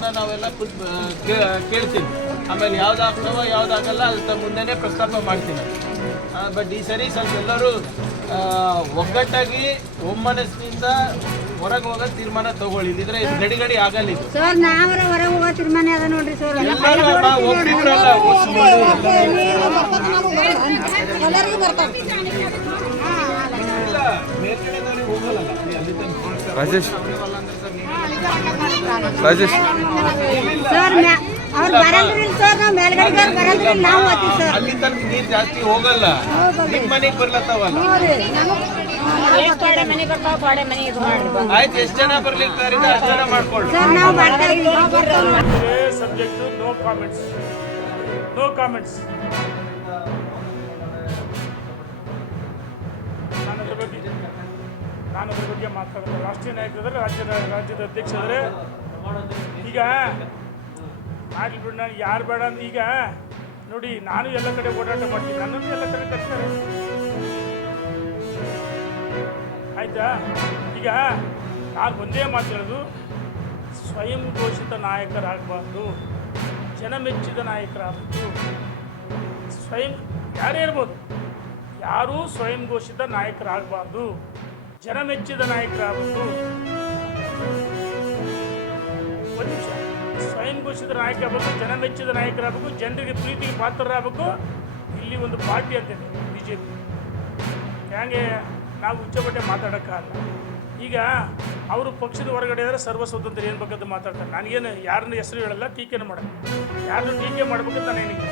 ಅದನ್ನ ನಾವೆಲ್ಲ ಕೇಳ್ತೀನಿ. ಆಮೇಲೆ ಯಾವ್ದಾಗ್ತಾವೋ ಯಾವ್ದಾಗಲ್ಲ ಅದ್ರ ಮುಂದೆನೇ ಪ್ರಸ್ತಾಪ ಮಾಡ್ತೀನಿ. ಬಟ್ ಈ ಸರಿ ಸ್ವಲ್ಪ ಎಲ್ಲರೂ ಒಗ್ಗಟ್ಟಾಗಿ ಒಮ್ಮನಸ್ಸಿನಿಂದ ಹೊರಗೆ ಹೋಗೋ ತೀರ್ಮಾನ ತಗೊಳ್ಳಿ. ಇಲ್ಲಿದ್ರೆ ಗಡಿ ಆಗಲ್ಲ ಇದು ಸರ್. ನಾವರ ಹೊರಗೆ ಹೋಗೋ ತೀರ್ಮಾನ ಅದ ನೋಡ್ರಿ ಸರ್. ಎಲ್ಲರೂ ಒಪ್ಪಿದ್ರಲ್ಲ ಮೇಲ್ಗಡೆದವ್ರಿಗೆ ಹೋಗಲ್ಲ ಅಲ್ಲಿ ತನಕ ರಾಜೇಶ್ ರಾಜೇಶ್ ಸರ್ ಅವ್ರು ಬರಂದ್ರಿ ಸರ್. ನಾವು ಮೇಲ್ಗಡೆ ಬರಂದ್ರಿ ನಾವು ಹೋಗ್ತೀವಿ ಸರ್. ಅಲ್ಲಿ ತನಕ ನೀರು ಜಾಸ್ತಿ ಹೋಗಲ್ಲ. ನಿಮ್ಮ ಮನೆಗೆ ಬರ್ಲತ್ತಾವಲ್ಲ ಆಯ್ತು. ಎಷ್ಟು ಜನ ಬರ್ಲಿಕ್ಕಾರೆ ಅಷ್ಟು ಜನ ಮಾಡ್ಕೊಳ್ಳಿ ಸರ್. ನಾವು ಮಾಡ್ತಾ ಇದ್ದೀವಿ. Subject no comments. ನಾನು ಅದ್ರ ಬಗ್ಗೆ ಮಾತಾಡೋದು. ರಾಷ್ಟ್ರೀಯ ನಾಯಕರಾದ್ರೆ ರಾಜ್ಯದ ಅಧ್ಯಕ್ಷರಾದ್ರೆ ಈಗ ಆಗಲಿ ಬಿಡು. ನಾನು ಯಾರು ಬೇಡ ಅಂತ ಈಗ ನೋಡಿ, ನಾನು ಎಲ್ಲ ಕಡೆ ಓಡಾಟ ಮಾಡ್ತೀನಿ, ನನ್ನನ್ನು ಎಲ್ಲ ಕಡೆ ಕಟ್ತಾರೆ ಆಯಿತಾ. ಈಗ ನಾನು ಒಂದೇ ಮಾತು ಹೇಳೋದು, ಸ್ವಯಂ ಘೋಷಿತ ನಾಯಕರಾಗಬಾರ್ದು, ಜನ ಮೆಚ್ಚಿದ ನಾಯಕರಾಗಬೇಕು. ಯಾರೇ ಇರ್ಬೋದು, ಯಾರೂ ಸ್ವಯಂ ಘೋಷಿತ ನಾಯಕರಾಗಬಾರ್ದು, ಜನ ಮೆಚ್ಚಿದ ನಾಯಕರಾಗಬೇಕು. ಒಂದು ನಿಮಿಷ, ಸ್ವಯಂ ಘೋಷಿತ ನಾಯಕ ಆಗಬೇಕು, ಜನ ಮೆಚ್ಚಿದ ನಾಯಕರಾಗಬೇಕು, ಜನರಿಗೆ ಪ್ರೀತಿಗೆ ಪಾತ್ರರಾಗಬೇಕು. ಇಲ್ಲಿ ಒಂದು ಪಾರ್ಟಿ ಅಂತಿದೆ BJP. ಹೇಗೆ ನಾವು ಉಚ್ಚಬಟ್ಟೆ ಮಾತಾಡೋಕ್ಕಾಗಲ್ಲ. ಈಗ ಅವರು ಪಕ್ಷದ ಹೊರಗಡೆ ಇದ್ದರೆ ಸರ್ವ ಸ್ವತಂತ್ರ ಏನು ಬೇಕಂತ ಮಾತಾಡ್ತಾರೆ. ನನಗೇನು ಯಾರನ್ನ ಹೆಸರು ಹೇಳಲ್ಲ, ಟೀಕೆನ ಮಾಡಲ್ಲ. ಯಾರನ್ನು ಟೀಕೆ ಮಾಡ್ಬೇಕಂತ ನಾನೇನಿಲ್ಲ.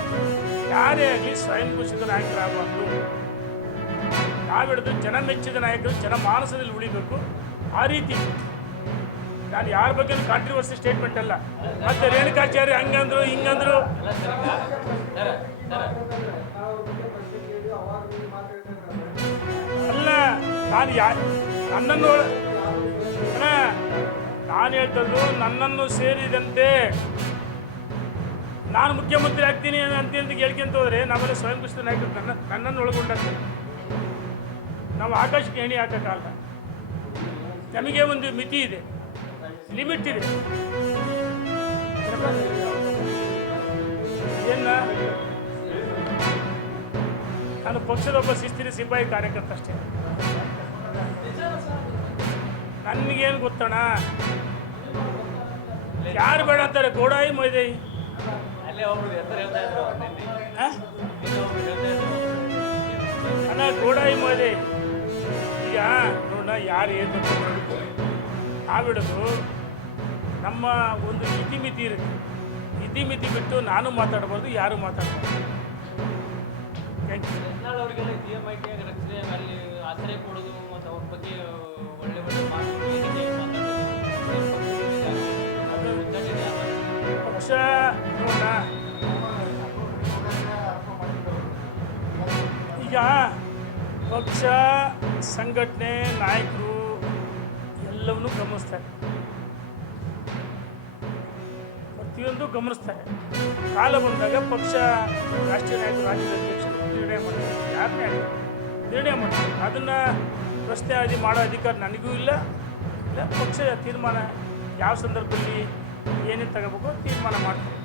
ಯಾರೇ ಆಗಲಿ ಸ್ವಯಂ ಘೋಷಿತ ನಾಯಕರಾಗಬಾರ್ದು. ನಾವು ಹಿಡಿದು ಜನ ಮೆಚ್ಚಿದ ನಾಯಕರು ಜನ ಮಾನಸದಲ್ಲಿ ಉಳಿಬೇಕು. ಆ ರೀತಿ ನಾನು ಯಾರ ಬಗ್ಗೆ ಕಾಂಟ್ರವರ್ಸಿ ಸ್ಟೇಟ್ಮೆಂಟ್ ಅಲ್ಲ. ಮತ್ತೆ ರೇಣುಕಾಚಾರ್ಯ ಹಂಗಂದ್ರು ಹಿಂಗಂದ್ರು ಅಲ್ಲ. ನಾನು ಹೇಳ್ತದ್ದು ನನ್ನನ್ನು ಸೇರಿದಂತೆ ನಾನು ಮುಖ್ಯಮಂತ್ರಿ ಆಗ್ತೀನಿ ಅಂತ ಹೇಳ್ಕೊಂತ ಹೋದರೆ ನಾವೆಲ್ಲ ಸ್ವಯಂ ಘೋಷಿತ ನಾಯಕರು ನನ್ನನ್ನು ಒಳಗೊಂಡಂತೆ ನಾವು ಆಕಾಶಕ್ಕೆ ಎಣಿ ಹಾಕೋಕ್ಕಾಗಲ್ಲ. ನಮಗೆ ಒಂದು ಮಿತಿ ಇದೆ, ಲಿಮಿಟ್ ಇದೆ. ಏನು, ನಾನು ಪಕ್ಷದ ಒಬ್ಬ ಶಿಸ್ತಿನ ಸಿಪಾಯಿ ಕಾರ್ಯಕರ್ತ ಅಷ್ಟೇ. ನನಗೇನು ಗೊತ್ತಣ, ಯಾರು ಬೇಡ ಅಂತಾರೆ. ಗೋಡಾಯಿ ಮೊಯ್ದೈ ಅಣ್ಣ, ಗೋಡಾಯಿ ಮೊಯ್ದೈ. ಈಗ ನೋಡ, ಯಾರು ಏನು ಬೇಕು ನಾವಿಡೋದು ನಮ್ಮ ಒಂದು ಇತಿಮಿತಿ ಇರುತ್ತೆ. ಇತಿಮಿತಿ ಬಿಟ್ಟು ನಾನು ಮಾತಾಡ್ಬಾರ್ದು, ಯಾರು ಮಾತಾಡ್ಬಾರ್ದು. ಆಶ್ರಯ ಕೊಡೋದು ಮತ್ತು ಅವ್ರ ಬಗ್ಗೆ ಒಳ್ಳೆ ಮಾತು ಪಕ್ಷ ನೋಡ. ಈಗ ಪಕ್ಷ, ಸಂಘಟನೆ, ನಾಯಕರು ಎಲ್ಲವನ್ನೂ ಗಮನಿಸ್ತಾರೆ, ಪ್ರತಿಯೊಂದು ಗಮನಿಸ್ತಾರೆ. ಕಾಲ ಬಂದಾಗ ಪಕ್ಷ ರಾಷ್ಟ್ರೀಯ ನಾಯಕರು, ರಾಜ್ಯದ ಅಧ್ಯಕ್ಷರು ನಿರ್ಣಯ ಮಾಡ್ತಾರೆ. ಯಾರನ್ನೇ ಆಗಲಿ ನಿರ್ಣಯ ಮಾಡ್ತಾರೆ. ಅದನ್ನು ಪ್ರಶ್ನೆ ಮಾಡೋ ಅಧಿಕಾರ ನನಗೂ ಇಲ್ಲ. ಪಕ್ಷ ತೀರ್ಮಾನ ಯಾವ ಸಂದರ್ಭದಲ್ಲಿ ಏನೇನು ತಗೋಬೇಕು ತೀರ್ಮಾನ ಮಾಡ್ತಾರೆ.